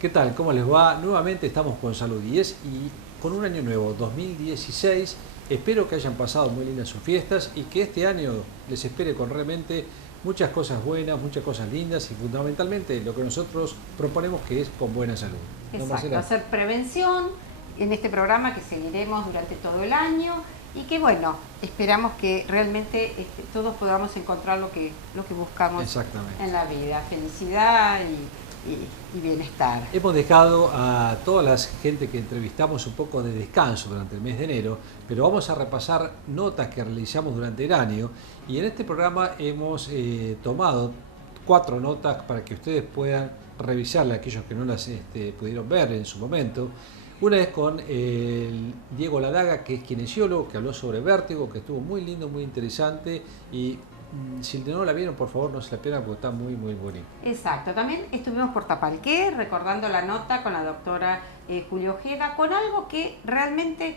¿Qué tal? ¿Cómo les va? Nuevamente estamos con Salud 10 y con un año nuevo, 2016. Espero que hayan pasado muy lindas sus fiestas y que este año les espere con realmente muchas cosas buenas, muchas cosas lindas y fundamentalmente lo que nosotros proponemos, que es con buena salud. ¿No, Exacto, Marcela? hacer prevención en este programa que seguiremos durante todo el año y que bueno, esperamos que realmente todos podamos encontrar lo que buscamos Exactamente. en la vida, felicidad y bienestar. Hemos dejado a toda la gente que entrevistamos un poco de descanso durante el mes de enero, pero vamos a repasar notas que realizamos durante el año y en este programa hemos tomado 4 notas para que ustedes puedan revisarlas, aquellos que no las pudieron ver en su momento. Una es con Diego Ladaga, que es kinesiólogo, que habló sobre vértigo, que estuvo muy lindo, muy interesante y si no la vieron, por favor, no se la pierdan porque está muy, muy bonito. Exacto, también estuvimos por Tapalqué recordando la nota con la doctora Julio Ojeda, con algo que realmente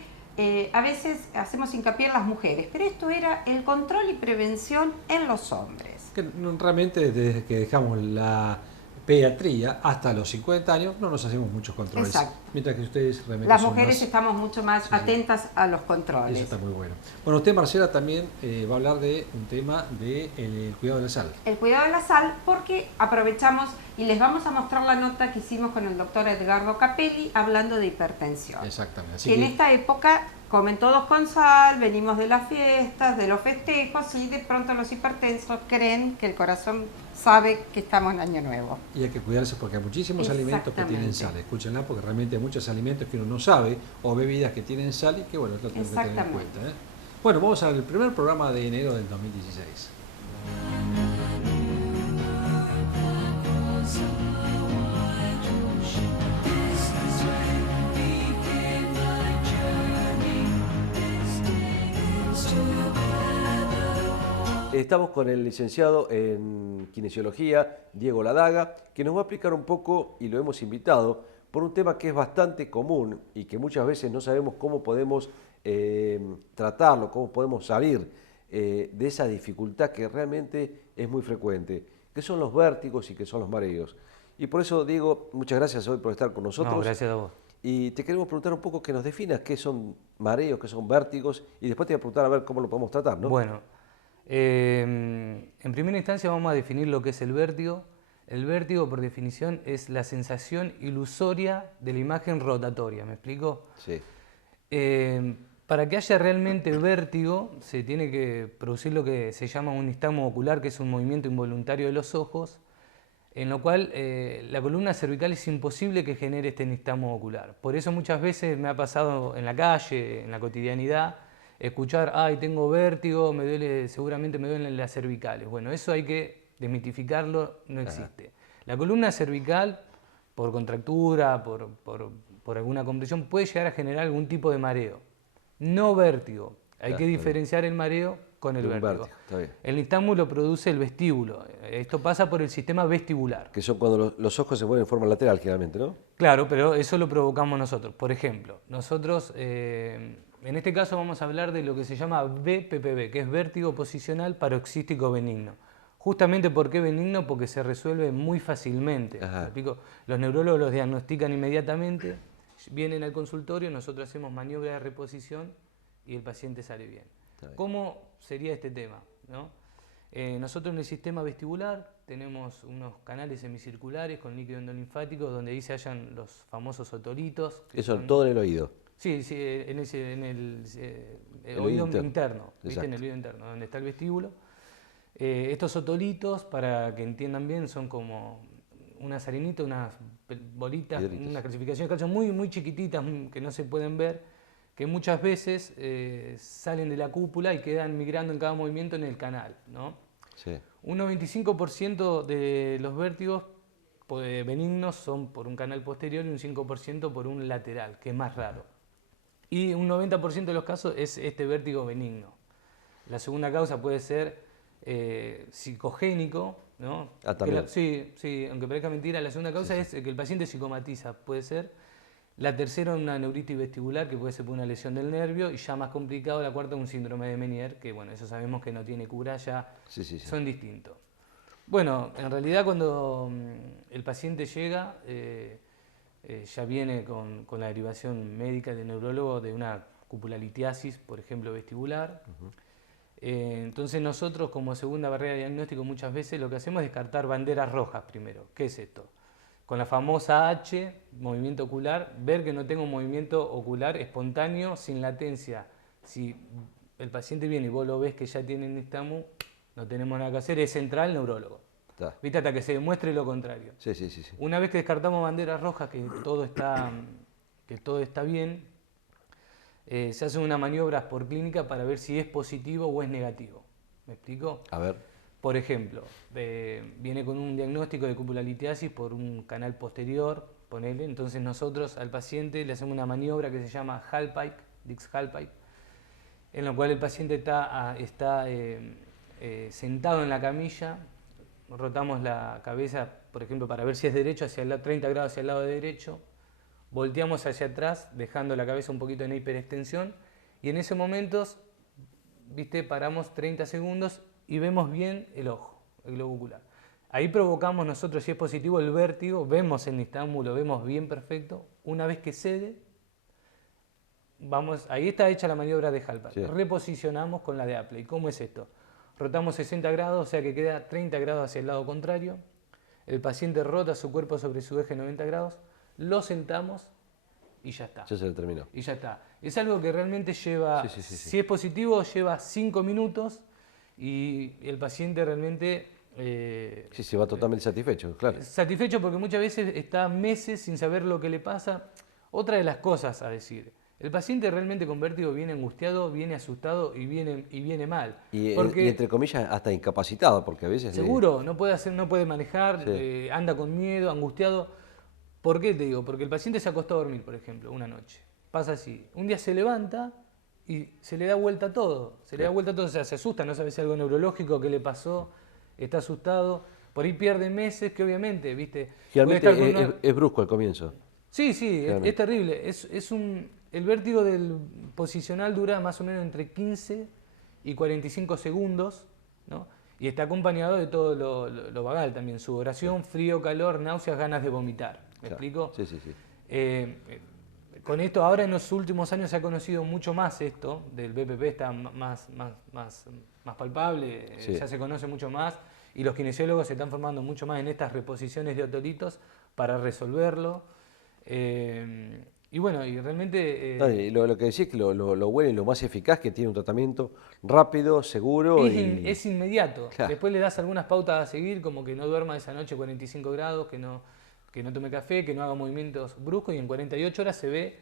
a veces hacemos hincapié en las mujeres, pero esto era el control y prevención en los hombres. Que realmente desde que dejamos la pediatría hasta los 50 años no nos hacemos muchos controles, Exacto. mientras que ustedes realmente Las son mujeres más... estamos mucho más Sí, sí, atentas a los eso controles. está muy bueno. Bueno, usted, Marcela, también va a hablar de un tema del cuidado de la salud. El cuidado de la sal, porque aprovechamos y les vamos a mostrar la nota que hicimos con el doctor Edgardo Capelli hablando de hipertensión. Exactamente. Así Que en que, esta época comen todos con sal, venimos de las fiestas, de los festejos y de pronto los hipertensos creen que el corazón sabe que estamos en Año Nuevo. y hay que cuidarse porque hay muchísimos alimentos que tienen Exactamente. sal. Escúchenla porque realmente hay muchos alimentos que uno no sabe o bebidas que tienen sal y que, bueno, lo tenemos que tener en Exactamente. cuenta. Bueno, vamos al primer programa de enero del 2016. Estamos con el licenciado en Kinesiología, Diego Ladaga, que nos va a explicar un poco, y lo hemos invitado, por un tema que es bastante común y que muchas veces no sabemos cómo podemos tratarlo, cómo podemos salir de esa dificultad que realmente es muy frecuente, que son los vértigos y que son los mareos. Y por eso, Diego, muchas gracias hoy por estar con nosotros. No, gracias a vos. Y te queremos preguntar un poco que nos definas qué son mareos, qué son vértigos, y después te voy a preguntar a ver cómo lo podemos tratar, ¿no? Bueno, en primera instancia vamos a definir lo que es el vértigo. El vértigo, por definición, es la sensación ilusoria de la imagen rotatoria. ¿Me explico? Sí. Para que haya realmente vértigo, se tiene que producir lo que se llama un nistagmo ocular, que es un movimiento involuntario de los ojos, en lo cual la columna cervical es imposible que genere este nistagmo ocular. Por eso muchas veces me ha pasado en la calle, en la cotidianidad, escuchar, ay, tengo vértigo, me duele, seguramente me duelen las cervicales. Bueno, eso hay que desmitificarlo, no existe. La columna cervical, por contractura, por alguna compresión, puede llegar a generar algún tipo de mareo. No vértigo. Hay Claro, que está bien. diferenciar el mareo con el De un vértigo. vértigo, está bien. El nistagmo lo produce el vestíbulo. Esto pasa por el sistema vestibular. Que son cuando los ojos se mueven en forma lateral, generalmente, ¿no? Claro, pero eso lo provocamos nosotros. Por ejemplo, nosotros, en este caso vamos a hablar de lo que se llama VPPB, que es vértigo posicional paroxístico benigno. Justamente, ¿por qué benigno? Porque se resuelve muy fácilmente. Ajá. ¿Me explico? Los neurólogos los diagnostican inmediatamente, vienen al consultorio, nosotros hacemos maniobra de reposición y el paciente sale bien. Está bien. ¿Cómo sería este tema? ¿No? Nosotros en el sistema vestibular tenemos unos canales semicirculares con líquido endolinfático donde ahí se hallan los famosos otolitos. Eso todo en el oído. Sí, sí, en el El oído oído interno, ¿viste? Exacto. En el oído interno, donde está el vestíbulo. Estos otolitos, para que entiendan bien, son como unas harinitas, unas bolitas, Piedritas. unas calcificaciones de calcio muy, muy chiquititas que no se pueden ver, que muchas veces salen de la cúpula y quedan migrando en cada movimiento en el canal, ¿no? Sí. Un 95% de los vértigos benignos son por un canal posterior y un 5% por un lateral, que es más raro. Y un 90% de los casos es este vértigo benigno. La segunda causa puede ser psicogénico, ¿no? También. Sí, aunque parezca mentira, la segunda causa es que el paciente psicomatiza, puede ser. La tercera, una neuritis vestibular, que puede ser por una lesión del nervio, y ya más complicado, la cuarta, un síndrome de Meniere, que bueno, eso sabemos que no tiene cura, ya Sí. son distintos. Bueno, en realidad cuando el paciente llega, ya viene con la derivación médica del neurólogo de una cupulolitiasis, por ejemplo, vestibular. Entonces nosotros como segunda barrera de diagnóstico muchas veces lo que hacemos es descartar banderas rojas primero. ¿Qué es esto? Con la famosa H, movimiento ocular, ver que no tengo un movimiento ocular espontáneo sin latencia. Si el paciente viene y vos lo ves que ya tiene nistagmo, no tenemos nada que hacer, es central el neurólogo. Está. ¿Viste? Hasta que se demuestre lo contrario. Sí, sí, sí, sí. Una vez que descartamos banderas rojas, que todo está bien, se hacen unas maniobras por clínica para ver si es positivo o es negativo. ¿Me explico? A ver. Por ejemplo, viene con un diagnóstico de cupulolitiasis por un canal posterior, ponele. Entonces nosotros al paciente le hacemos una maniobra que se llama Hallpike, Dix-Hallpike, en la cual el paciente está sentado en la camilla, rotamos la cabeza, por ejemplo, para ver si es derecho, hacia el lado, 30 grados hacia el lado derecho, volteamos hacia atrás, dejando la cabeza un poquito en hiperextensión, y en ese momento, ¿viste? Paramos 30 segundos y vemos bien el ojo, el globo ocular. Ahí provocamos nosotros, si es positivo, el vértigo, vemos el nistagmo, lo vemos bien perfecto. Una vez que cede, ahí está hecha la maniobra de Hallpike. Sí. Reposicionamos con la de Apley. ¿Cómo es esto? Rotamos 60 grados, o sea que queda 30 grados hacia el lado contrario. El paciente rota su cuerpo sobre su eje 90 grados, lo sentamos y ya está. Ya se determinó. Y ya está. Es algo que realmente lleva, Sí. si es positivo, lleva 5 minutos y el paciente realmente... Sí, se va totalmente satisfecho, claro. satisfecho porque muchas veces está meses sin saber lo que le pasa. Otra de las cosas a decir, el paciente realmente con vértigo viene angustiado, viene asustado y viene mal. Y Porque entre comillas, hasta incapacitado, porque a veces... seguro, no puede manejar, Sí. anda con miedo, angustiado. ¿Por qué te digo? Porque el paciente se acostó a dormir, por ejemplo, una noche. Pasa así. Un día se levanta y se le da vuelta a todo. O sea, se asusta, no sabe si es algo neurológico, qué le pasó, está asustado. Por ahí pierde meses, que obviamente, ¿viste? Puede estar con Generalmente es brusco al comienzo. Sí, es terrible. El vértigo del posicional dura más o menos entre 15 y 45 segundos, ¿no? Y está acompañado de todo lo vagal también, sudoración, frío, calor, náuseas, ganas de vomitar. ¿Me explico? Sí. Con esto, ahora en los últimos años se ha conocido mucho más esto, del BPP está más palpable, Sí. ya se conoce mucho más, y los kinesiólogos se están formando mucho más en estas reposiciones de otolitos para resolverlo. Y bueno, y realmente... Lo que decís es que lo bueno y lo más eficaz que tiene un tratamiento rápido, seguro es inmediato. Claro. Después le das algunas pautas a seguir, como que no duerma esa noche 45 grados, que no tome café, que no haga movimientos bruscos, y en 48 horas se ve,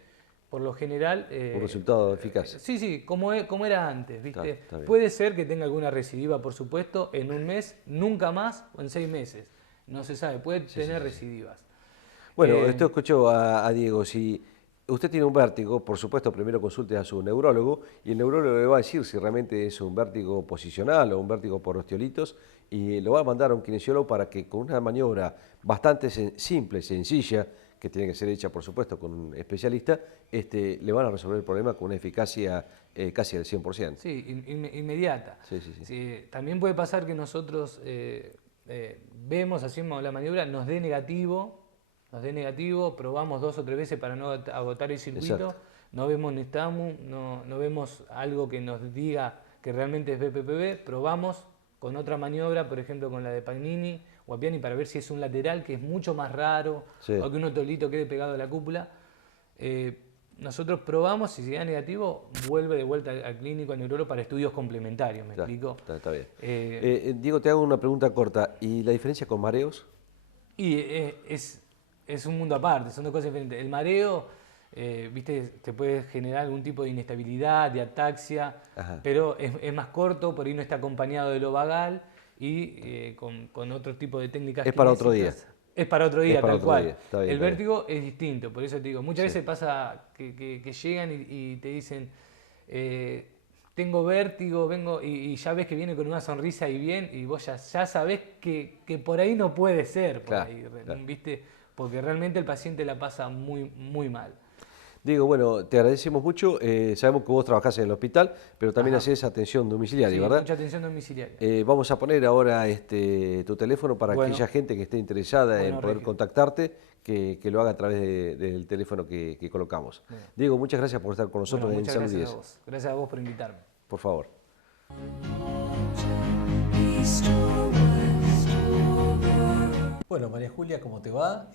por lo general... un resultado eficaz. Sí, como era antes, ¿viste? Está bien. Puede ser que tenga alguna recidiva, por supuesto, en un mes, nunca más, o en 6 meses. No se sabe, puede tener recidivas. Bueno, esto escuchó a Diego, si usted tiene un vértigo, por supuesto primero consulte a su neurólogo y el neurólogo le va a decir si realmente es un vértigo posicional o un vértigo por osteolitos y lo va a mandar a un kinesiólogo para que con una maniobra bastante simple, sencilla, que tiene que ser hecha por supuesto con un especialista, le van a resolver el problema con una eficacia casi del 100%. Sí, inmediata. Sí, también puede pasar que nosotros hacemos la maniobra, nos dé negativo, probamos 2 o 3 veces para no agotar el circuito, Exacto. no vemos nistagmo, no vemos algo que nos diga que realmente es BPPV, probamos con otra maniobra, por ejemplo con la de Pagnini o Appiani, para ver si es un lateral, que es mucho más raro, Sí. o que un otolito quede pegado a la cúpula. Nosotros probamos, si se da negativo, vuelve de vuelta al clínico, al neurólogo, para estudios complementarios, ¿me explico? Está bien. Diego, te hago una pregunta corta. ¿Y la diferencia con mareos? Y es un mundo aparte, son 2 cosas diferentes. El mareo, viste, te puede generar algún tipo de inestabilidad, de ataxia, Ajá. pero es más corto, por ahí no está acompañado de lo vagal y con otro tipo de técnicas. Es para otro kinésicas. Es para otro día, Es para tal otro cual. día. Está bien, El está bien. vértigo es distinto, por eso te digo. Muchas veces pasa que llegan y te dicen, tengo vértigo, vengo, y ya ves que viene con una sonrisa y bien, y vos ya sabés que por ahí no puede ser, por Claro, ahí, claro. ¿viste? Porque realmente el paciente la pasa muy mal. Diego, bueno, te agradecemos mucho. Sabemos que vos trabajás en el hospital, pero también Ajá. hacés atención domiciliaria, Sí, ¿verdad? mucha atención domiciliaria. Vamos a poner ahora tu teléfono para Bueno. aquella gente que esté interesada en Bueno, poder Regio. contactarte, que lo haga a través del teléfono que colocamos. Bueno. Diego, muchas gracias por estar con nosotros Bueno, en muchas Iniciando gracias a 10. vos. Gracias a vos por invitarme. Por favor. Bueno, María Julia, ¿cómo te va?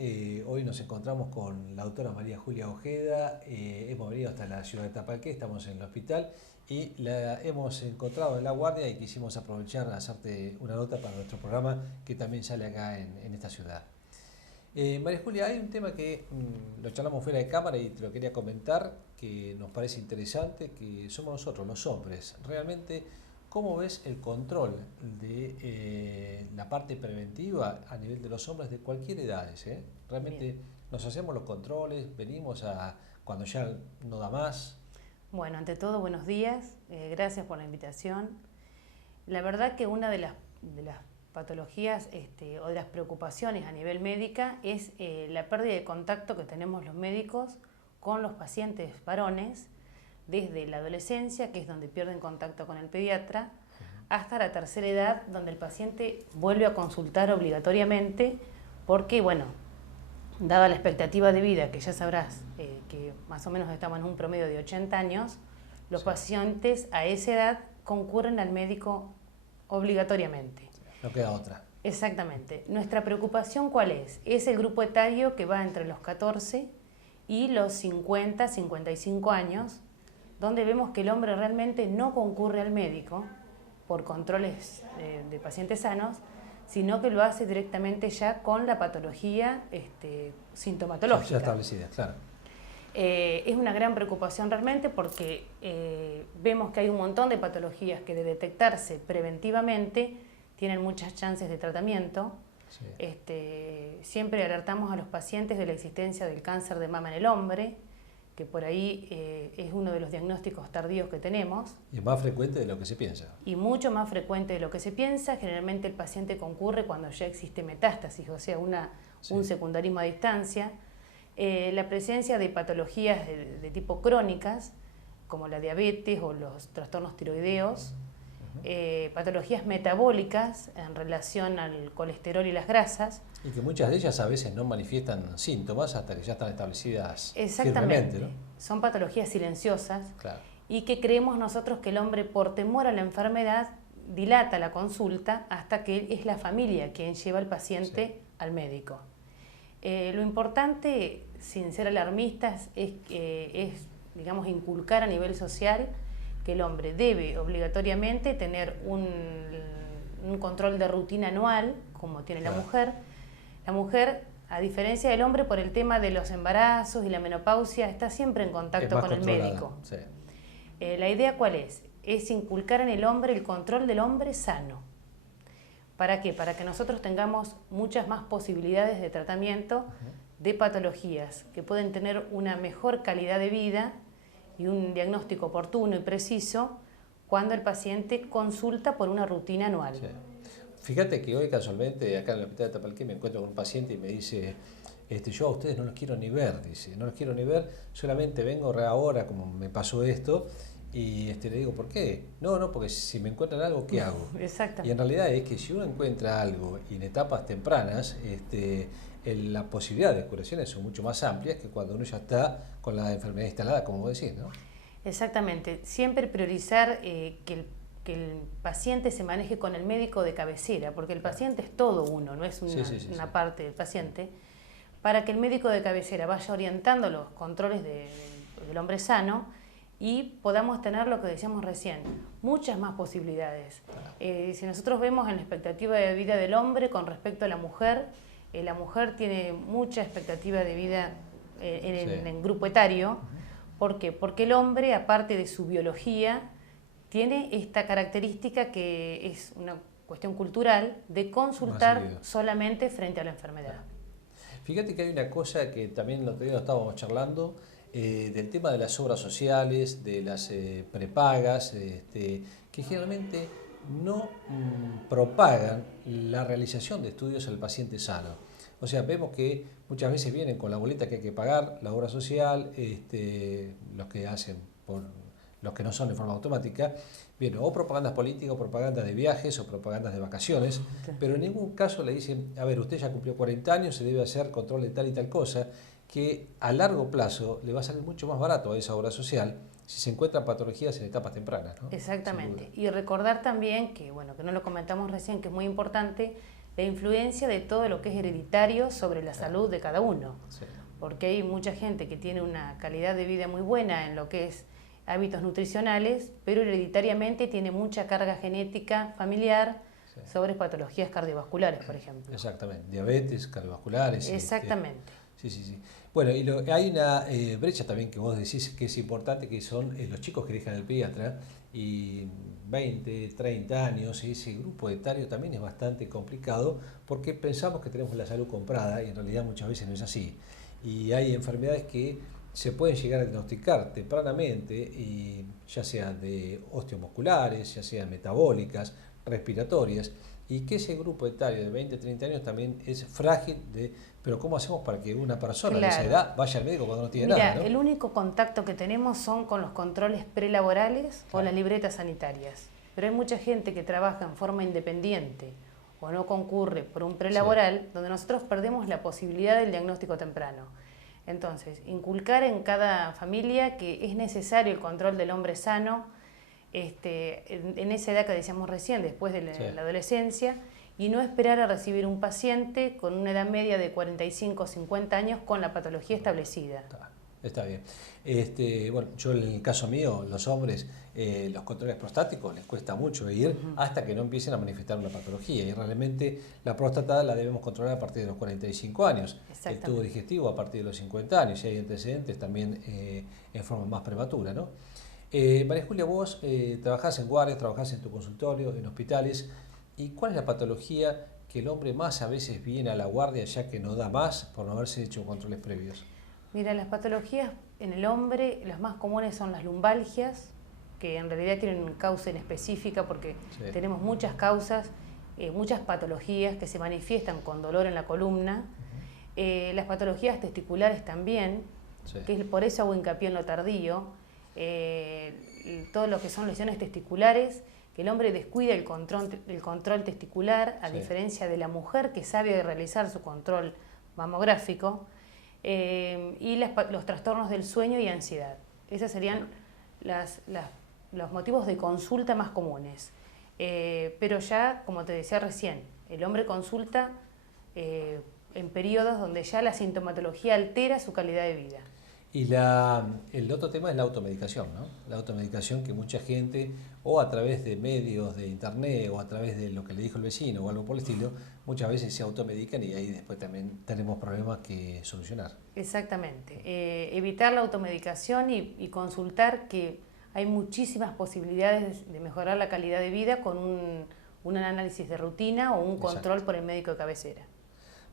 Hoy nos encontramos con la doctora María Julia Ojeda. Hemos venido hasta la ciudad de Tapalqué, estamos en el hospital y la hemos encontrado en La Guardia y quisimos aprovechar a hacerte una nota para nuestro programa que también sale acá en esta ciudad. María Julia, hay un tema que lo charlamos fuera de cámara y te lo quería comentar, que nos parece interesante, que somos nosotros, los hombres. Realmente, ¿cómo ves el control de la parte preventiva a nivel de los hombres de cualquier edad? Realmente Bien. nos hacemos los controles, venimos a cuando ya no da más. Bueno, ante todo, buenos días. Gracias por la invitación. La verdad que una de las patologías o de las preocupaciones a nivel médica es la pérdida de contacto que tenemos los médicos con los pacientes varones desde la adolescencia, que es donde pierden contacto con el pediatra, hasta la tercera edad, donde el paciente vuelve a consultar obligatoriamente porque, bueno, dada la expectativa de vida, que ya sabrás que más o menos estamos en un promedio de 80 años, los pacientes a esa edad concurren al médico obligatoriamente. No queda otra. Exactamente. Nuestra preocupación, ¿cuál es? Es el grupo etario que va entre los 14 y los 50, 55 años, donde vemos que el hombre realmente no concurre al médico por controles de pacientes sanos, sino que lo hace directamente ya con la patología sintomatológica. Ya establecida, claro. Es una gran preocupación realmente porque vemos que hay un montón de patologías que de detectarse preventivamente tienen muchas chances de tratamiento. Sí. Siempre alertamos a los pacientes de la existencia del cáncer de mama en el hombre, que por ahí es uno de los diagnósticos tardíos que tenemos. Y es más frecuente de lo que se piensa. Y mucho más frecuente de lo que se piensa. Generalmente el paciente concurre cuando ya existe metástasis, o sea, un secundarismo a distancia. La presencia de patologías de tipo crónicas, como la diabetes o los trastornos tiroideos, patologías metabólicas en relación al colesterol y las grasas. Y que muchas de ellas a veces no manifiestan síntomas hasta que ya están establecidas Exactamente. firmemente, ¿no? Son patologías silenciosas. Claro. Y que creemos nosotros que el hombre, por temor a la enfermedad, dilata la consulta hasta que es la familia quien lleva al paciente al médico. Lo importante, sin ser alarmistas, es, digamos, inculcar a nivel social que el hombre debe obligatoriamente tener un control de rutina anual, como tiene la mujer. La mujer, a diferencia del hombre, por el tema de los embarazos y la menopausia, está siempre en contacto con el médico. Sí. La idea, ¿cuál es? Es inculcar en el hombre el control del hombre sano. ¿Para qué? Para que nosotros tengamos muchas más posibilidades de tratamiento de patologías que pueden tener una mejor calidad de vida y un diagnóstico oportuno y preciso cuando el paciente consulta por una rutina anual. Sí. Fíjate que hoy casualmente acá en el hospital de Tapalqué me encuentro con un paciente y me dice, yo a ustedes no los quiero ni ver, dice, no los quiero ni ver, solamente vengo ahora como me pasó esto y le digo, ¿por qué? No, porque si me encuentran algo, ¿qué hago? Exactamente. Y en realidad es que si uno encuentra algo y en etapas tempranas, las posibilidades de curaciones son mucho más amplias que cuando uno ya está con la enfermedad instalada, como vos decís, ¿no? Exactamente. Siempre priorizar que el paciente se maneje con el médico de cabecera, porque el paciente es todo uno, no es una parte del paciente, para que el médico de cabecera vaya orientando los controles del hombre sano y podamos tener lo que decíamos recién, muchas más posibilidades. Si nosotros vemos en la expectativa de vida del hombre con respecto a la mujer tiene mucha expectativa de vida en el grupo etario. ¿Por qué? Porque el hombre, aparte de su biología, tiene esta característica que es una cuestión cultural de consultar solamente frente a la enfermedad. Fíjate que hay una cosa que también el otro día estábamos charlando, del tema de las obras sociales, de las prepagas, que generalmente no propagan la realización de estudios al paciente sano. O sea, vemos que muchas veces vienen con la boleta que hay que pagar, la obra social, los que hacen por los que no son de forma automática, bien, o propagandas políticas, o propagandas de viajes, o propagandas de vacaciones, pero en ningún caso le dicen, a ver, usted ya cumplió 40 años, se debe hacer control de tal y tal cosa, que a largo plazo le va a salir mucho más barato a esa obra social si se encuentran patologías en etapas tempranas, ¿no? Exactamente. Y recordar también que, bueno, que no lo comentamos recién, que es muy importante, la influencia de todo lo que es hereditario sobre la salud de cada uno. Sí. Porque hay mucha gente que tiene una calidad de vida muy buena en lo que es hábitos nutricionales, pero hereditariamente tiene mucha carga genética familiar sobre patologías cardiovasculares, por ejemplo. Exactamente, diabetes, cardiovasculares. Exactamente. Sí. Bueno, y hay una brecha también que vos decís que es importante, que son los chicos que dejan el pediatra y 20, 30 años, y ese grupo etario también es bastante complicado porque pensamos que tenemos la salud comprada y en realidad muchas veces no es así. Y hay enfermedades que se pueden llegar a diagnosticar tempranamente, y ya sean de osteomusculares, ya sean metabólicas, respiratorias, y que ese grupo etario de 20, 30 años también es frágil pero ¿cómo hacemos para que una persona de esa edad vaya al médico cuando no tiene nada? ¿No? El único contacto que tenemos son con los controles prelaborales o las libretas sanitarias. Pero hay mucha gente que trabaja en forma independiente o no concurre por un prelaboral, donde nosotros perdemos la posibilidad del diagnóstico temprano. Entonces, inculcar en cada familia que es necesario el control del hombre sano, en esa edad que decíamos recién, después de la adolescencia, y no esperar a recibir un paciente con una edad media de 45 o 50 años con la patología establecida. Está bien. Bueno, yo en el caso mío, los hombres, los controles prostáticos les cuesta mucho ir hasta que no empiecen a manifestar una patología, y realmente la próstata la debemos controlar a partir de los 45 años, el tubo digestivo a partir de los 50 años, y hay antecedentes también en forma más prematura, ¿no? María Julia, vos trabajás en guardias, trabajás en tu consultorio, en hospitales. ¿Y cuál es la patología que el hombre más a veces viene a la guardia ya que no da más por no haberse hecho controles previos? Mira, las patologías en el hombre, las más comunes son las lumbalgias, que en realidad tienen una causa en específica porque tenemos muchas causas, muchas patologías que se manifiestan con dolor en la columna. Las patologías testiculares también, que por eso hago hincapié en lo tardío. Todo lo que son lesiones testiculares, que el hombre descuida el control testicular, a diferencia de la mujer que sabe realizar su control mamográfico, y los trastornos del sueño y ansiedad. Esos serían los motivos de consulta más comunes. Pero ya, como te decía recién, el hombre consulta en periodos donde ya la sintomatología altera su calidad de vida. Y el otro tema es la automedicación, ¿no? La automedicación que mucha gente, o a través de medios de internet, o a través de lo que le dijo el vecino o algo por el estilo, muchas veces se automedican y ahí después también tenemos problemas que solucionar. Exactamente. Evitar la automedicación y consultar, que hay muchísimas posibilidades de mejorar la calidad de vida con un análisis de rutina o un control por el médico de cabecera.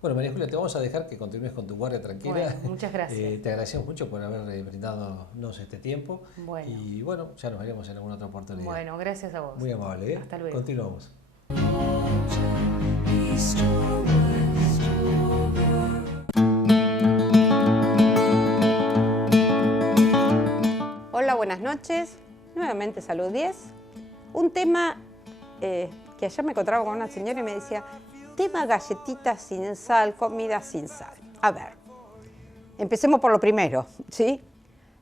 Bueno, María Julia, te vamos a dejar que continúes con tu guardia tranquila. Bueno, muchas gracias. Te agradecemos mucho por haber brindadonos este tiempo. Bueno. Y bueno, ya nos veremos en alguna otra oportunidad. Bueno, gracias a vos. Muy amable, ¿eh? Hasta luego. Continuamos. Hola, buenas noches. Nuevamente Salud 10. Un tema que ayer me encontraba con una señora y me decía: tema galletitas sin sal, comida sin sal. A ver, empecemos por lo primero, ¿sí?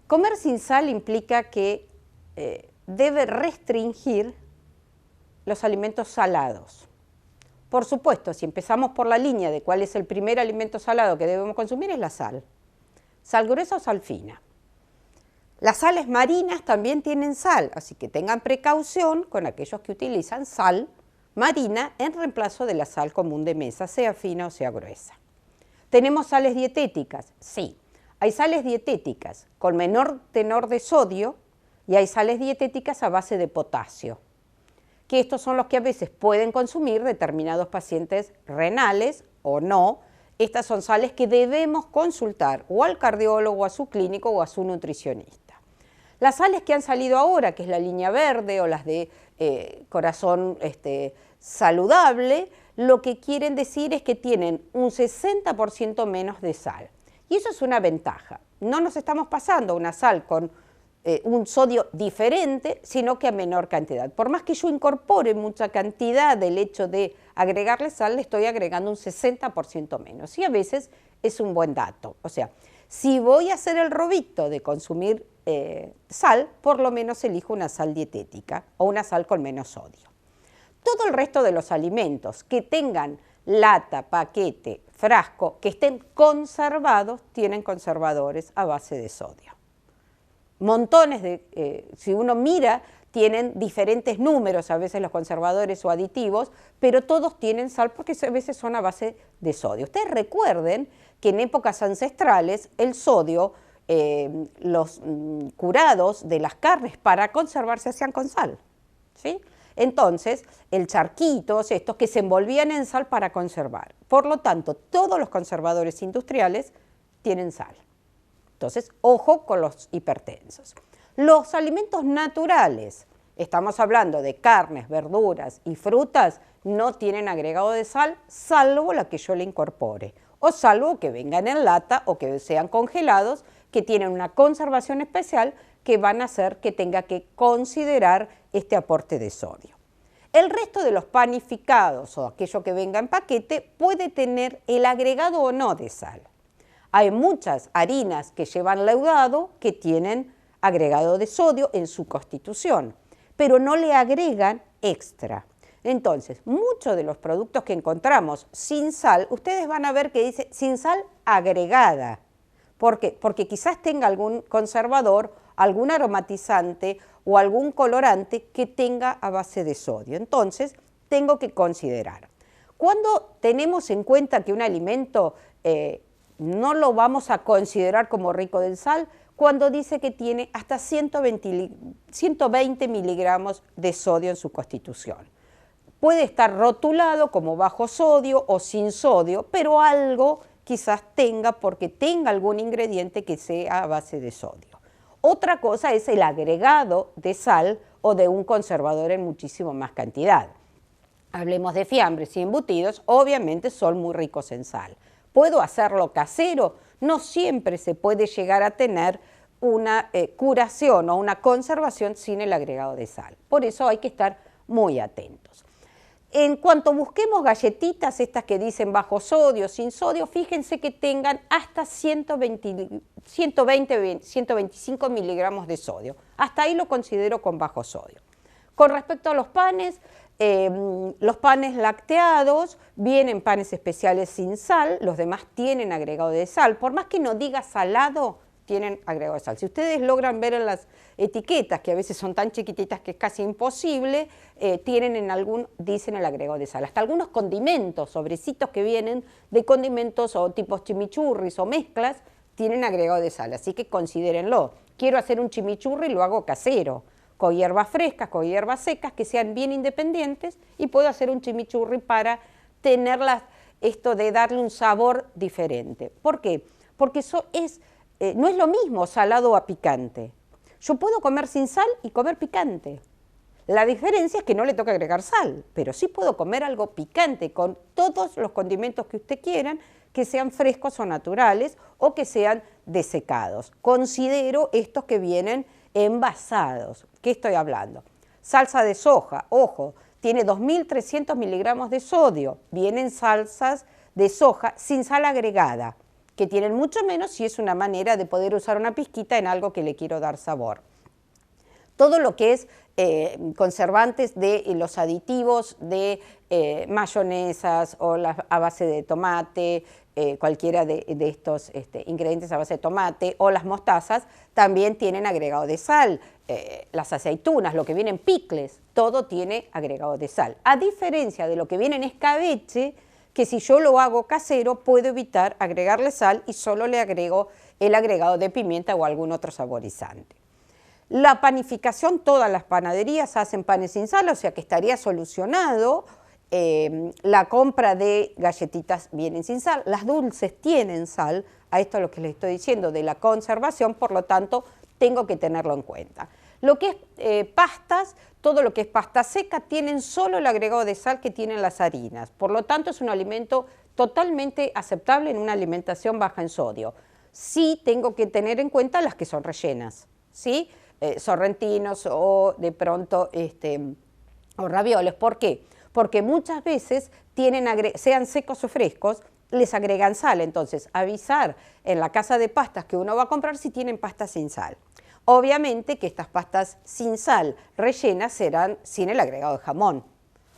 Comer sin sal implica que debe restringir los alimentos salados. Por supuesto, si empezamos por la línea de cuál es el primer alimento salado que debemos consumir, es la sal. Sal gruesa o sal fina. Las sales marinas también tienen sal, así que tengan precaución con aquellos que utilizan sal marina en reemplazo de la sal común de mesa, sea fina o sea gruesa. ¿Tenemos sales dietéticas? Sí. Hay sales dietéticas con menor tenor de sodio y hay sales dietéticas a base de potasio, que estos son los que a veces pueden consumir determinados pacientes renales o no. Estas son sales que debemos consultar o al cardiólogo, a su clínico o a su nutricionista. Las sales que han salido ahora, que es la línea verde o las de corazón saludable, lo que quieren decir es que tienen un 60% menos de sal. Y eso es una ventaja. No nos estamos pasando una sal con un sodio diferente, sino que a menor cantidad. Por más que yo incorpore mucha cantidad del hecho de agregarle sal, le estoy agregando un 60% menos. Y a veces es un buen dato. O sea, si voy a hacer el robito de consumir sal, por lo menos elijo una sal dietética o una sal con menos sodio. Todo el resto de los alimentos que tengan lata, paquete, frasco, que estén conservados, tienen conservadores a base de sodio. Montones de, si uno mira, tienen diferentes números, a veces los conservadores o aditivos, pero todos tienen sal porque a veces son a base de sodio. Ustedes recuerden que en épocas ancestrales el sodio, los curados de las carnes para conservar se hacían con sal, ¿sí? Entonces, el charquitos, estos que se envolvían en sal para conservar. Por lo tanto, todos los conservadores industriales tienen sal. Entonces, ojo con los hipertensos. Los alimentos naturales, estamos hablando de carnes, verduras y frutas, no tienen agregado de sal, salvo la que yo le incorpore, o salvo que vengan en lata o que sean congelados, que tienen una conservación especial que van a hacer que tenga que considerar este aporte de sodio. El resto de los panificados o aquello que venga en paquete puede tener el agregado o no de sal. Hay muchas harinas que llevan leudado que tienen agregado de sodio en su constitución, pero no le agregan extra. Entonces, muchos de los productos que encontramos sin sal, ustedes van a ver que dice sin sal agregada. ¿Por qué? Porque quizás tenga algún conservador, algún aromatizante o algún colorante que tenga a base de sodio. Entonces, tengo que considerar. Cuando tenemos en cuenta que un alimento no lo vamos a considerar como rico en sal, cuando dice que tiene hasta 120 miligramos de sodio en su constitución. Puede estar rotulado como bajo sodio o sin sodio, pero algo quizás tenga porque tenga algún ingrediente que sea a base de sodio. Otra cosa es el agregado de sal o de un conservador en muchísimo más cantidad. Hablemos de fiambres y embutidos, obviamente son muy ricos en sal. ¿Puedo hacerlo casero? No siempre se puede llegar a tener una curación o una conservación sin el agregado de sal. Por eso hay que estar muy atentos. En cuanto busquemos galletitas, estas que dicen bajo sodio, sin sodio, fíjense que tengan hasta 125 miligramos de sodio. Hasta ahí lo considero con bajo sodio. Con respecto a los panes lácteados, vienen panes especiales sin sal, los demás tienen agregado de sal. Por más que no diga salado, tienen agregado de sal. Si ustedes logran ver en las etiquetas, que a veces son tan chiquititas que es casi imposible, dicen el agregado de sal. Hasta algunos condimentos, sobrecitos que vienen de condimentos o tipos chimichurris o mezclas, tienen agregado de sal, así que considérenlo. Quiero hacer un chimichurri, lo hago casero, con hierbas frescas, con hierbas secas, que sean bien independientes, y puedo hacer un chimichurri para tener esto de darle un sabor diferente. ¿Por qué? Porque eso no es lo mismo salado a picante. Yo puedo comer sin sal y comer picante. La diferencia es que no le toca agregar sal, pero sí puedo comer algo picante con todos los condimentos que usted quieran, que sean frescos o naturales o que sean desecados. Considero estos que vienen envasados. ¿Qué estoy hablando? Salsa de soja, ojo, tiene 2.300 miligramos de sodio. Vienen salsas de soja sin sal agregada, que tienen mucho menos si es una manera de poder usar una pizquita en algo que le quiero dar sabor. Todo lo que es conservantes de los aditivos de mayonesas o a base de tomate, cualquiera de estos ingredientes a base de tomate o las mostazas también tienen agregado de sal. Las aceitunas, lo que viene en picles, todo tiene agregado de sal. A diferencia de lo que viene en escabeche, que si yo lo hago casero puedo evitar agregarle sal y solo le agrego el agregado de pimienta o algún otro saborizante. La panificación, todas las panaderías hacen panes sin sal, o sea que estaría solucionado. La compra de galletitas vienen sin sal, las dulces tienen sal, a esto es lo que les estoy diciendo de la conservación, por lo tanto tengo que tenerlo en cuenta. Lo que es pastas, todo lo que es pasta seca, tienen solo el agregado de sal que tienen las harinas, por lo tanto es un alimento totalmente aceptable en una alimentación baja en sodio. Sí tengo que tener en cuenta las que son rellenas, ¿sí? sorrentinos o de pronto o ravioles. ¿Por qué? Porque muchas veces sean secos o frescos, les agregan sal. Entonces, avisar en la casa de pastas que uno va a comprar si tienen pastas sin sal. Obviamente que estas pastas sin sal rellenas serán sin el agregado de jamón.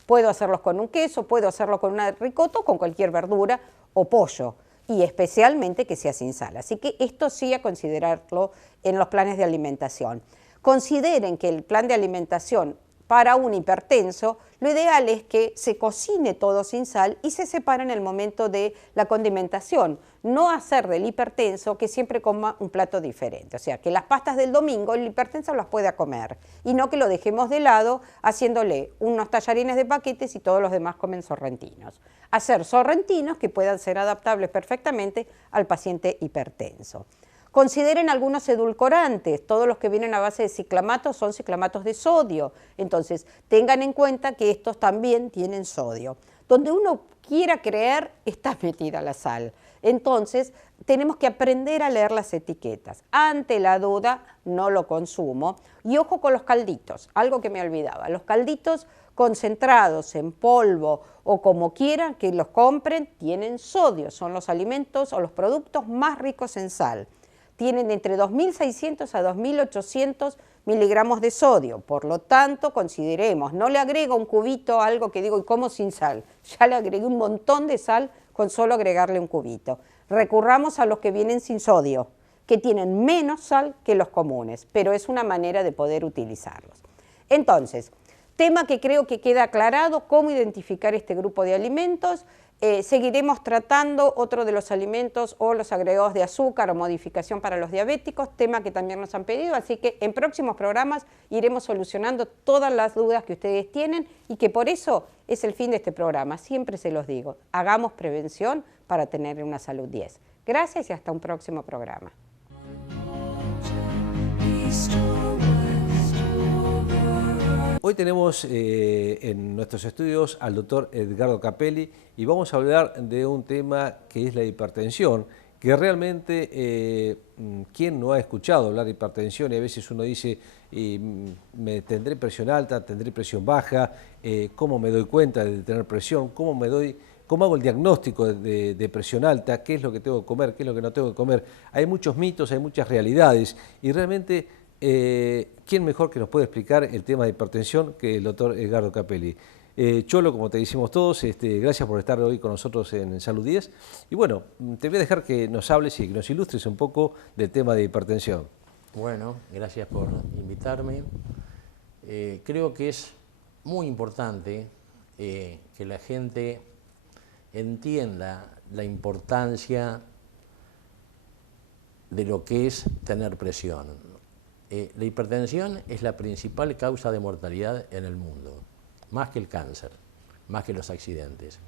Puedo hacerlos con un queso, puedo hacerlo con una ricota o con cualquier verdura o pollo, y especialmente que sea sin sal. Así que esto sí a considerarlo en los planes de alimentación. Consideren que el plan de alimentación para un hipertenso, lo ideal es que se cocine todo sin sal y se separe en el momento de la condimentación. No hacer del hipertenso que siempre coma un plato diferente. O sea, que las pastas del domingo el hipertenso las pueda comer y no que lo dejemos de lado haciéndole unos tallarines de paquetes y todos los demás comen sorrentinos. Hacer sorrentinos que puedan ser adaptables perfectamente al paciente hipertenso. Consideren algunos edulcorantes, todos los que vienen a base de ciclamatos son ciclamatos de sodio, entonces tengan en cuenta que estos también tienen sodio. Donde uno quiera creer está metida la sal, entonces tenemos que aprender a leer las etiquetas. Ante la duda no lo consumo y ojo con los calditos, algo que me olvidaba, los calditos concentrados en polvo o como quieran que los compren tienen sodio, son los alimentos o los productos más ricos en sal. Tienen entre 2.600 a 2.800 miligramos de sodio, por lo tanto consideremos, no le agrego un cubito a algo que digo y como sin sal, ya le agregué un montón de sal con solo agregarle un cubito. Recurramos a los que vienen sin sodio, que tienen menos sal que los comunes, pero es una manera de poder utilizarlos. Entonces, tema que creo que queda aclarado, cómo identificar este grupo de alimentos. Seguiremos tratando otro de los alimentos o los agregados de azúcar o modificación para los diabéticos, tema que también nos han pedido, así que en próximos programas iremos solucionando todas las dudas que ustedes tienen y que por eso es el fin de este programa. Siempre se los digo, hagamos prevención para tener una salud 10. Gracias y hasta un próximo programa. Hoy tenemos en nuestros estudios al doctor Edgardo Capelli y vamos a hablar de un tema que es la hipertensión, que realmente, ¿quién no ha escuchado hablar de hipertensión? Y a veces uno dice, ¿tendré presión alta, tendré presión baja? ¿Cómo me doy cuenta de tener presión? ¿Cómo hago el diagnóstico de presión alta? ¿Qué es lo que tengo que comer? ¿Qué es lo que no tengo que comer? Hay muchos mitos, hay muchas realidades y realmente... ¿quién mejor que nos puede explicar el tema de hipertensión que el doctor Edgardo Capelli? Cholo, como te decimos todos, gracias por estar hoy con nosotros en Salud 10. Y bueno, te voy a dejar que nos hables y que nos ilustres un poco del tema de hipertensión. Bueno, gracias por invitarme. Creo que es muy importante que la gente entienda la importancia de lo que es tener presión. La hipertensión es la principal causa de mortalidad en el mundo, más que el cáncer, más que los accidentes.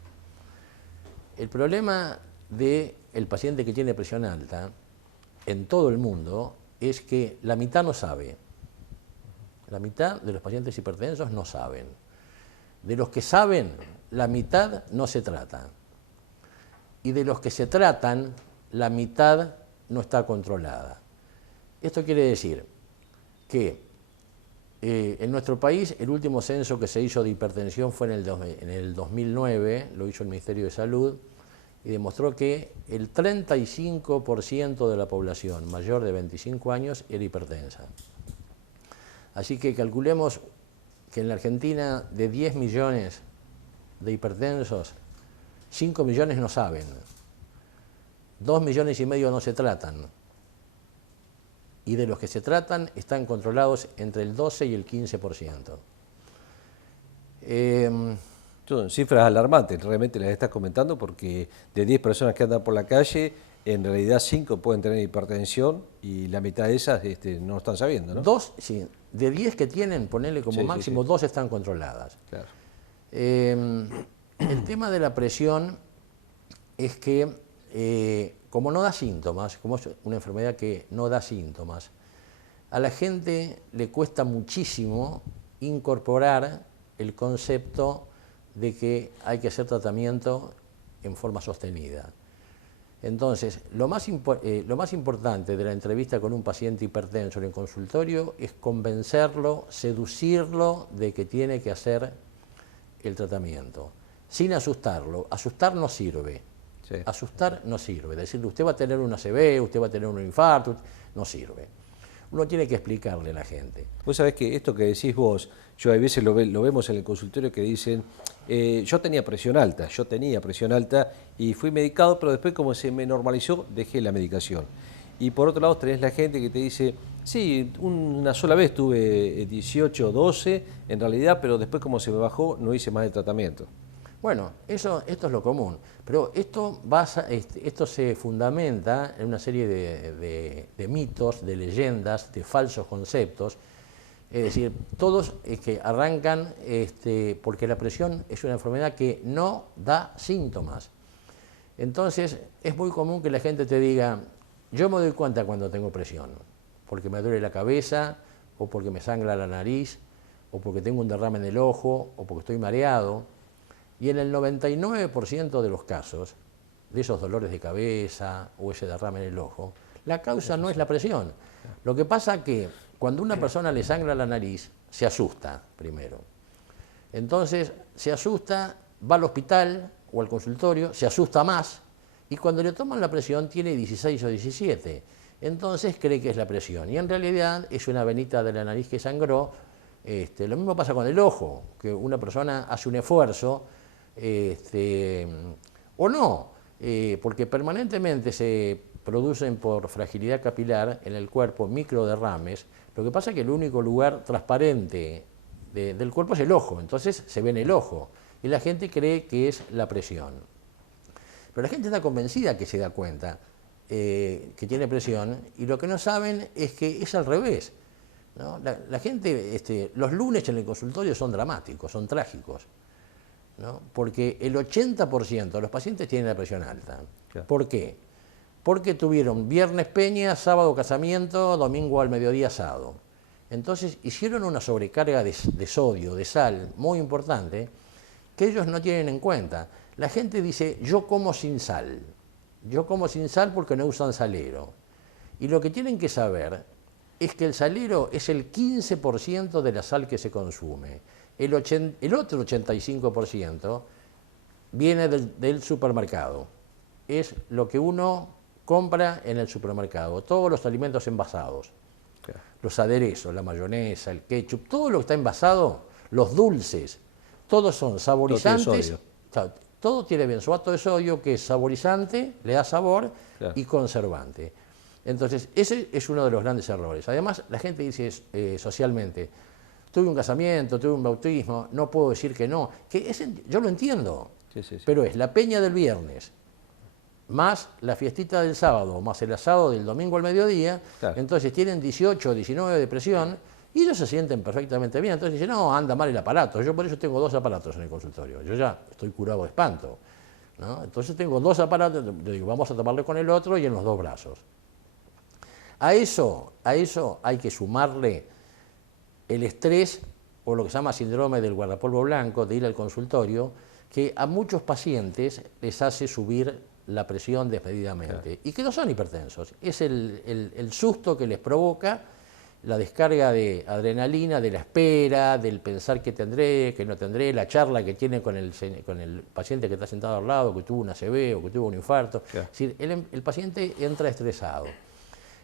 El problema del paciente que tiene presión alta en todo el mundo es que la mitad no sabe. La mitad de los pacientes hipertensos no saben. De los que saben, la mitad no se trata. Y de los que se tratan, la mitad no está controlada. Esto quiere decir que en nuestro país el último censo que se hizo de hipertensión fue en el 2009, lo hizo el Ministerio de Salud, y demostró que el 35% de la población mayor de 25 años era hipertensa. Así que calculemos que en la Argentina de 10 millones de hipertensos, 5 millones no saben, 2,5 millones no se tratan. Y de los que se tratan están controlados entre el 12 y el 15%. Son cifras alarmantes, realmente las estás comentando, porque de 10 personas que andan por la calle, en realidad 5 pueden tener hipertensión y la mitad de esas no lo están sabiendo, ¿no? Sí, de 10 que tienen, ponele como máximo, 2 están controladas. Claro. El tema de la presión es que como no da síntomas, como es una enfermedad que no da síntomas, a la gente le cuesta muchísimo incorporar el concepto de que hay que hacer tratamiento en forma sostenida. Entonces, lo más importante de la entrevista con un paciente hipertenso en el consultorio es convencerlo, seducirlo de que tiene que hacer el tratamiento, sin asustarlo. Asustar no sirve. Sí. Asustar no sirve. Decirle, usted va a tener una ACV, usted va a tener un infarto, no sirve. Uno tiene que explicarle a la gente. Vos sabés que esto que decís vos, yo a veces lo vemos en el consultorio que dicen, yo tenía presión alta y fui medicado, pero después como se me normalizó, dejé la medicación. Y por otro lado tenés la gente que te dice, sí, una sola vez tuve 18 o 12 en realidad, pero después como se me bajó, no hice más el tratamiento. Bueno, esto es lo común, pero esto se fundamenta en una serie de mitos, de leyendas, de falsos conceptos, es decir, todos que arrancan porque la presión es una enfermedad que no da síntomas. Entonces, es muy común que la gente te diga, yo me doy cuenta cuando tengo presión, porque me duele la cabeza, o porque me sangra la nariz, o porque tengo un derrame en el ojo, o porque estoy mareado. Y en el 99% de los casos, de esos dolores de cabeza o ese derrame en el ojo, la causa no es la presión. Lo que pasa es que cuando una persona le sangra la nariz, se asusta primero. Entonces, se asusta, va al hospital o al consultorio, se asusta más, y cuando le toman la presión tiene 16 o 17. Entonces cree que es la presión. Y en realidad es una venita de la nariz que sangró. Lo mismo pasa con el ojo, que una persona hace un esfuerzo, o no, porque permanentemente se producen por fragilidad capilar en el cuerpo microderrames. Lo que pasa es que el único lugar transparente del cuerpo es el ojo, entonces se ve en el ojo y la gente cree que es la presión. Pero la gente está convencida que se da cuenta que tiene presión, y lo que no saben es que es al revés, ¿no? La gente, los lunes en el consultorio son dramáticos, son trágicos, ¿no? Porque el 80% de los pacientes tienen la presión alta. Claro. ¿Por qué? Porque tuvieron viernes peña, sábado casamiento, domingo al mediodía asado. Entonces hicieron una sobrecarga de sodio, de sal, muy importante, que ellos no tienen en cuenta. La gente dice, yo como sin sal porque no usan salero. Y lo que tienen que saber es que el salero es el 15% de la sal que se consume. El otro 85% viene del supermercado. Es lo que uno compra en el supermercado. Todos los alimentos envasados. Claro. Los aderezos, la mayonesa, el ketchup, todo lo que está envasado, los dulces, todos son saborizantes. Todo tiene benzoato de sodio, que es saborizante, le da sabor, claro, y conservante. Entonces, ese es uno de los grandes errores. Además, la gente dice socialmente, tuve un casamiento, tuve un bautismo, no puedo decir que no. Yo lo entiendo, sí. Pero es la peña del viernes, más la fiestita del sábado, más el asado del domingo al mediodía, claro. Entonces tienen 18 o 19 de presión, y ellos se sienten perfectamente bien. Entonces dicen, no, anda mal el aparato. Yo por eso tengo 2 aparatos en el consultorio. Yo ya estoy curado de espanto, ¿no? Entonces tengo 2 aparatos, le digo, vamos a tomarle con el otro y en los 2 brazos. A eso hay que sumarle el estrés, o lo que se llama síndrome del guardapolvo blanco, de ir al consultorio, que a muchos pacientes les hace subir la presión desmedidamente. Claro. Y que no son hipertensos. Es el susto que les provoca, la descarga de adrenalina, de la espera, del pensar que tendré, que no tendré, la charla que tiene con el paciente que está sentado al lado, que tuvo una ACV o que tuvo un infarto. Claro. Es decir, el paciente entra estresado.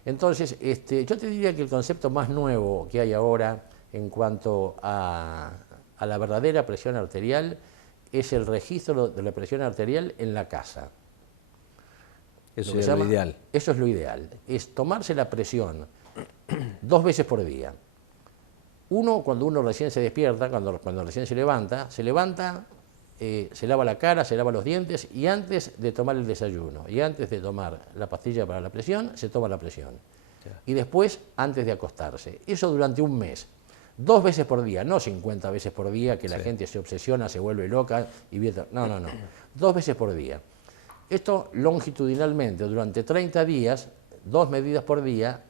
Entonces, yo te diría que el concepto más nuevo que hay ahora en cuanto a la verdadera presión arterial es el registro de la presión arterial en la casa. Eso es lo ideal. Eso es lo ideal, es tomarse la presión 2 veces por día. Cuando uno recién se despierta, cuando recién se levanta, se lava la cara, se lava los dientes, y antes de tomar el desayuno y antes de tomar la pastilla para la presión, se toma la presión. Yeah. Y después, antes de acostarse. Eso durante un mes. 2 veces por día, no 50 veces por día, que la gente se obsesiona, se vuelve loca y viene. No. 2 veces por día. Esto longitudinalmente, durante 30 días, 2 medidas por día,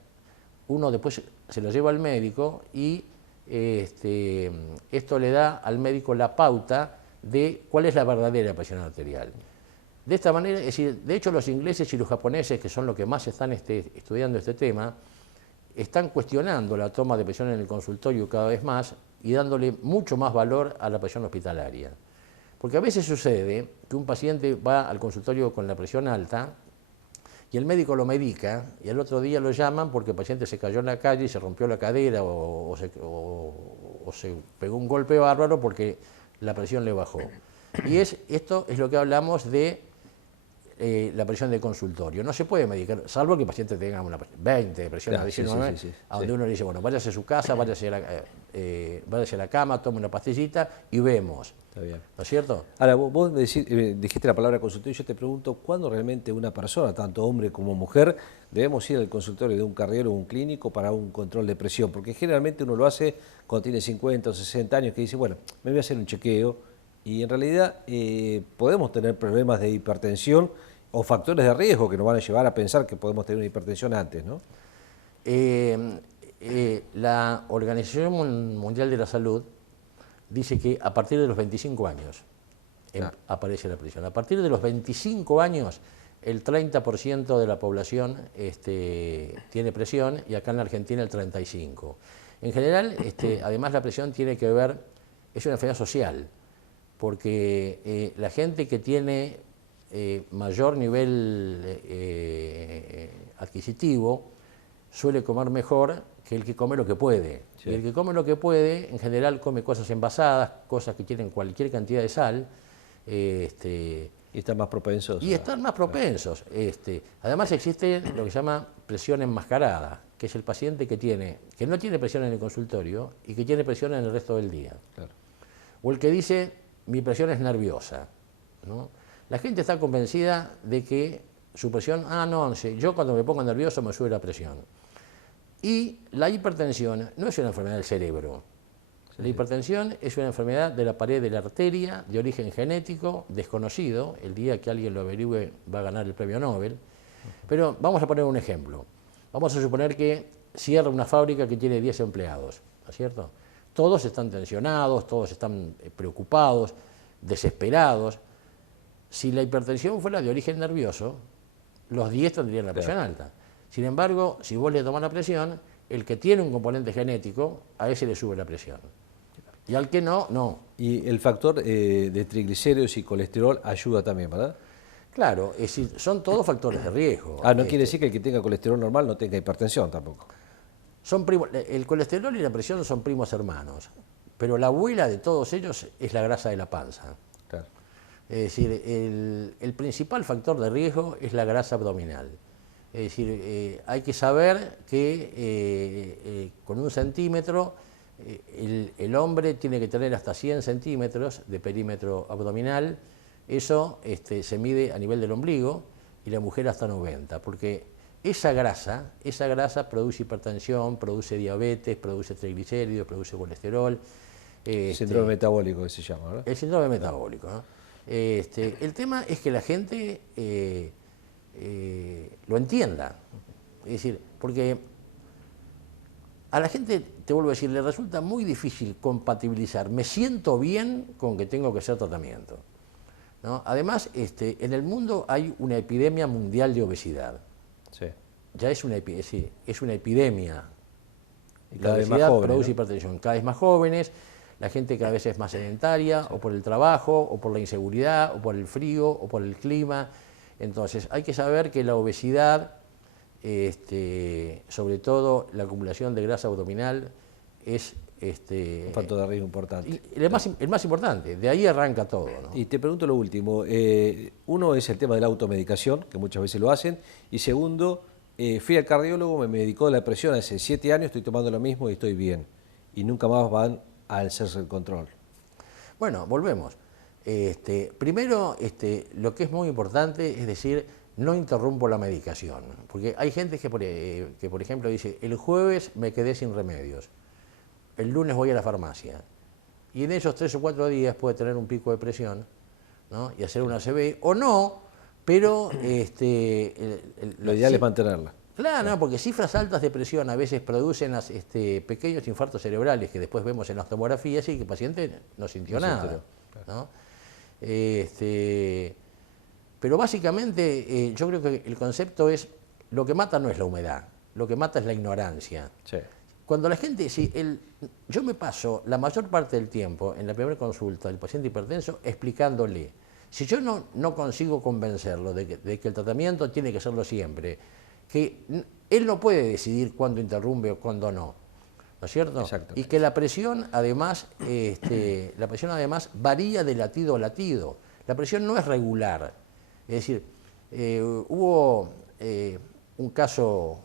uno después se lo lleva al médico y esto le da al médico la pauta de cuál es la verdadera presión arterial. De esta manera, es decir, de hecho los ingleses y los japoneses, que son los que más están estudiando este tema, están cuestionando la toma de presión en el consultorio cada vez más y dándole mucho más valor a la presión hospitalaria. Porque a veces sucede que un paciente va al consultorio con la presión alta y el médico lo medica y al otro día lo llaman porque el paciente se cayó en la calle y se rompió la cadera o se pegó un golpe bárbaro porque la presión le bajó. Y esto es lo que hablamos de la presión de consultorio. No se puede medicar, salvo que el paciente tenga una 20 de presión a 19, a donde uno le dice, bueno, váyase a su casa, váyase a la cama, tome una pastillita y vemos. Está bien. ¿No es cierto? Ahora, vos dijiste la palabra consultorio y yo te pregunto, ¿cuándo realmente una persona, tanto hombre como mujer, debemos ir al consultorio de un cardiólogo o un clínico para un control de presión? Porque generalmente uno lo hace cuando tiene 50 o 60 años, que dice, bueno, me voy a hacer un chequeo, y en realidad podemos tener problemas de hipertensión o factores de riesgo que nos van a llevar a pensar que podemos tener una hipertensión antes, ¿no? La Organización Mundial de la Salud dice que a partir de los 25 años aparece la presión. A partir de los 25 años, el 30% de la población tiene presión y acá en la Argentina el 35%. En general, además la presión tiene que ver, es una enfermedad social, porque la gente que tiene mayor nivel adquisitivo suele comer mejor que el que come lo que puede. Sí. Y el que come lo que puede, en general come cosas envasadas, cosas que tienen cualquier cantidad de sal. Y están más propensos. Y están más propensos. Además existe lo que se llama presión enmascarada, que es el paciente que no tiene presión en el consultorio y que tiene presión en el resto del día. Claro. O el que dice, mi presión es nerviosa, ¿no? La gente está convencida de que su presión, no sé, yo cuando me pongo nervioso me sube la presión. Y la hipertensión no es una enfermedad del cerebro. La hipertensión es una enfermedad de la pared de la arteria, de origen genético, desconocido. El día que alguien lo averigüe va a ganar el premio Nobel. Pero vamos a poner un ejemplo. Vamos a suponer que cierra una fábrica que tiene 10 empleados, ¿no es cierto? Todos están tensionados, todos están preocupados, desesperados. Si la hipertensión fuera de origen nervioso, los 10 tendrían la presión alta. Sin embargo, si vos le tomás la presión, el que tiene un componente genético, a ese le sube la presión. Y al que no, no. Y el factor de triglicéridos y colesterol ayuda también, ¿verdad? Claro, es decir, son todos factores de riesgo. No quiere decir que el que tenga colesterol normal no tenga hipertensión tampoco. Son el colesterol y la presión son primos hermanos, pero la abuela de todos ellos es la grasa de la panza. Claro. Es decir, el principal factor de riesgo es la grasa abdominal. Es decir, hay que saber que con 1 centímetro el hombre tiene que tener hasta 100 centímetros de perímetro abdominal. Eso se mide a nivel del ombligo y la mujer hasta 90, porque esa grasa produce hipertensión, produce diabetes, produce triglicéridos, produce colesterol. Síndrome metabólico que se llama, ¿verdad? El síndrome metabólico, ¿no? El tema es que la gente lo entienda. Es decir, porque a la gente, te vuelvo a decir, le resulta muy difícil compatibilizar, me siento bien con que tengo que hacer tratamiento, ¿no? Además, en el mundo hay una epidemia mundial de obesidad. Sí. Ya es una epidemia. La obesidad produce hipertensión. Cada vez más jóvenes, la gente cada vez es más sedentaria, o por el trabajo, o por la inseguridad, o por el frío, o por el clima. Entonces, hay que saber que la obesidad, sobre todo la acumulación de grasa abdominal, es un factor de riesgo importante. El más importante, de ahí arranca todo, ¿no? Y te pregunto lo último, uno es el tema de la automedicación, que muchas veces lo hacen, y segundo, fui al cardiólogo, me medicó la presión hace 7 años, estoy tomando lo mismo y estoy bien, y nunca más van a hacerse el control. Bueno, volvemos. Primero, lo que es muy importante es decir, no interrumpo la medicación, porque hay gente que por ejemplo, dice, el jueves me quedé sin remedios, el lunes voy a la farmacia, y en esos 3 o 4 días puede tener un pico de presión, ¿no? Y hacer una ACV, o no, pero... lo ideal es mantenerla. Claro, no, porque cifras altas de presión a veces producen pequeños infartos cerebrales que después vemos en las tomografías y que el paciente no sintió nada, ¿no? Pero básicamente yo creo que el concepto es, lo que mata no es la humedad, lo que mata es la ignorancia. Sí. Cuando la gente, yo me paso la mayor parte del tiempo en la primera consulta del paciente hipertenso explicándole, si yo no consigo convencerlo de que el tratamiento tiene que serlo siempre, que él no puede decidir cuándo interrumpe o cuándo no, ¿no es cierto? Y que la presión además varía de latido a latido. La presión no es regular. Es decir, hubo un caso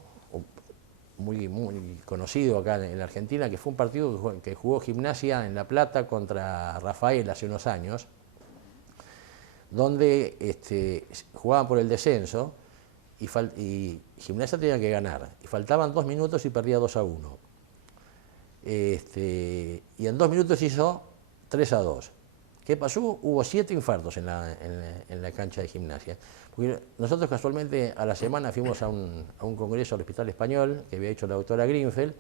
muy conocido acá en la Argentina, que fue un partido que jugó Gimnasia en La Plata contra Rafael hace unos años, donde jugaban por el descenso y Gimnasia tenía que ganar. Y faltaban 2 minutos y perdía 2-1. Y en 2 minutos hizo 3-2. ¿Qué pasó? Hubo 7 infartos en la cancha de Gimnasia. Porque nosotros casualmente a la semana fuimos a un congreso al Hospital Español que había hecho la doctora Greenfeld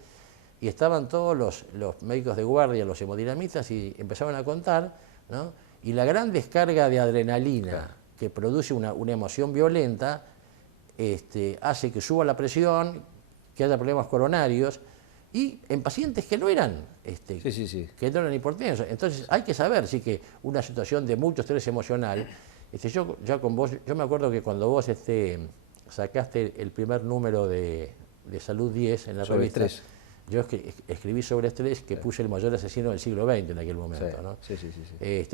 y estaban todos los médicos de guardia, los hemodinamistas, y empezaban a contar, ¿no? Y la gran descarga de adrenalina que produce una emoción violenta hace que suba la presión, que haya problemas coronarios, y en pacientes que no eran, que no eran hipertensos. Entonces hay que saber, sí, que una situación de mucho estrés emocional, yo me acuerdo que cuando vos sacaste el primer número de Salud 10 en la revista, yo escribí sobre estrés, que puse el mayor asesino del siglo XX en aquel momento, ¿no?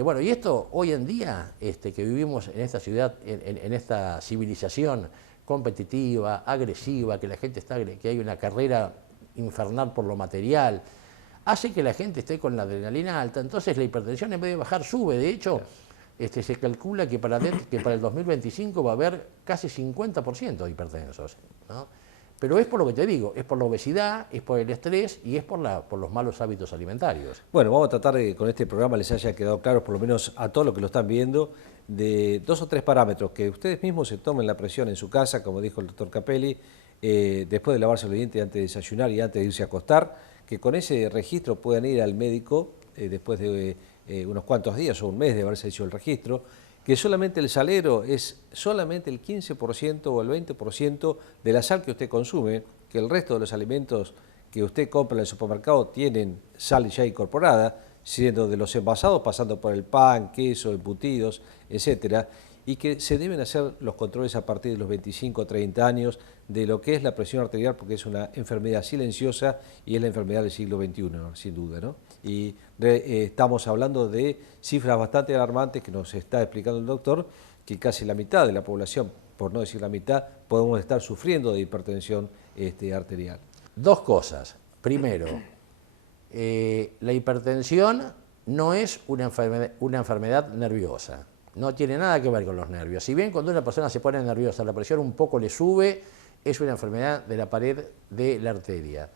Bueno, y esto hoy en día, que vivimos en esta ciudad, en esta civilización competitiva, agresiva, que la gente que hay una carrera infernal por lo material, hace que la gente esté con la adrenalina alta. Entonces la hipertensión, en vez de bajar, sube. De hecho, se calcula que para el 2025 va a haber casi 50% de hipertensos, ¿no? Pero es por lo que te digo, es por la obesidad, es por el estrés y es por los malos hábitos alimentarios. Bueno, vamos a tratar de que con este programa les haya quedado claro, por lo menos a todos los que lo están viendo, de 2 o 3 parámetros, que ustedes mismos se tomen la presión en su casa, como dijo el doctor Capelli, después de lavarse los dientes, antes de desayunar y antes de irse a acostar, que con ese registro puedan ir al médico después de unos cuantos días o un mes de haberse hecho el registro, que solamente el salero es solamente el 15% o el 20% de la sal que usted consume, que el resto de los alimentos que usted compra en el supermercado tienen sal ya incorporada, siendo de los envasados, pasando por el pan, queso, embutidos, etcétera, y que se deben hacer los controles a partir de los 25 o 30 años de lo que es la presión arterial, porque es una enfermedad silenciosa y es la enfermedad del siglo XXI, ¿no? Sin duda, ¿no? Y estamos hablando de cifras bastante alarmantes que nos está explicando el doctor, que casi la mitad de la población, por no decir la mitad, podemos estar sufriendo de hipertensión arterial. 2 cosas. Primero, la hipertensión no es una enfermedad nerviosa. No tiene nada que ver con los nervios. Si bien cuando una persona se pone nerviosa, la presión un poco le sube, es una enfermedad de la pared de la arteria.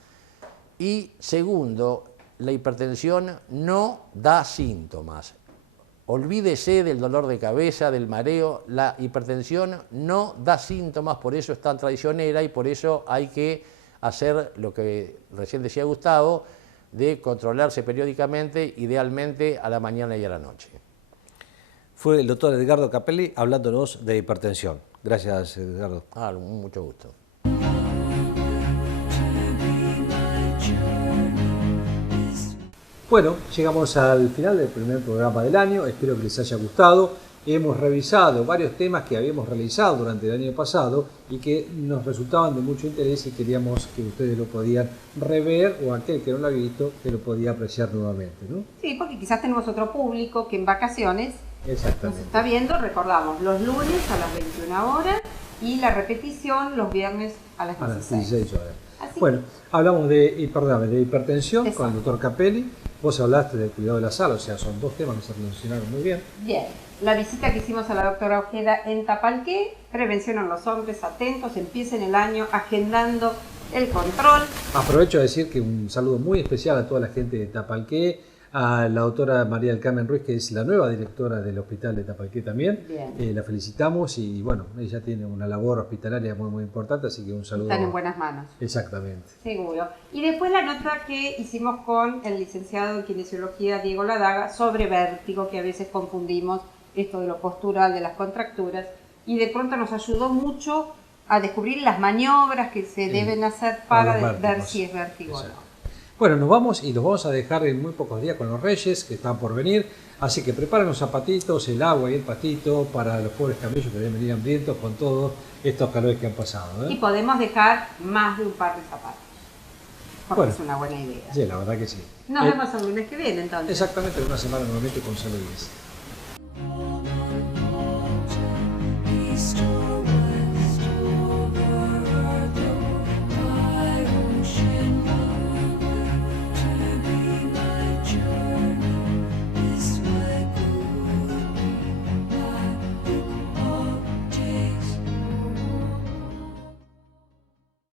Y segundo, la hipertensión no da síntomas. Olvídese del dolor de cabeza, del mareo. La hipertensión no da síntomas, por eso es tan traicionera y por eso hay que hacer lo que recién decía Gustavo, de controlarse periódicamente, idealmente a la mañana y a la noche. Fue el doctor Edgardo Capelli hablándonos de hipertensión. Gracias, Edgardo. Mucho gusto. Bueno, llegamos al final del primer programa del año. Espero que les haya gustado. Hemos revisado varios temas que habíamos realizado durante el año pasado y que nos resultaban de mucho interés y queríamos que ustedes lo podían rever, o aquel que no lo ha visto, que lo podía apreciar nuevamente, ¿no? Sí, porque quizás tenemos otro público que en vacaciones Exactamente. nos está viendo. Recordamos, los lunes a las 21 horas y la repetición los viernes a las 16 horas. Así. Bueno, hablamos de hipertensión. Exacto. Con el doctor Capelli. Vos hablaste del cuidado de la sal, o sea, son 2 temas que se relacionaron muy bien. Bien, la visita que hicimos a la doctora Ojeda en Tapalqué, prevención en los hombres, atentos, empiecen el año agendando el control. Aprovecho a decir que un saludo muy especial a toda la gente de Tapalqué, a la doctora María del Carmen Ruiz, que es la nueva directora del Hospital de Tapalqué también. La felicitamos y bueno, ella tiene una labor hospitalaria muy muy importante, así que un saludo. Están en buenas manos. Exactamente. Seguro. Y después la nota que hicimos con el licenciado en Kinesiología Diego Ladaga sobre vértigo, que a veces confundimos esto de lo postural, de las contracturas, y de pronto nos ayudó mucho a descubrir las maniobras que se deben hacer para ver si es vértigo o no. Bueno, nos vamos y los vamos a dejar en muy pocos días con los Reyes que están por venir. Así que preparen los zapatitos, el agua y el pastito para los pobres camellos que deben venir hambrientos con todos estos calores que han pasado. Y podemos dejar más de un par de zapatos. Porque es una buena idea. Sí, la verdad que sí. Nos vemos el lunes que viene entonces. Exactamente, en una semana nuevamente con San Luis.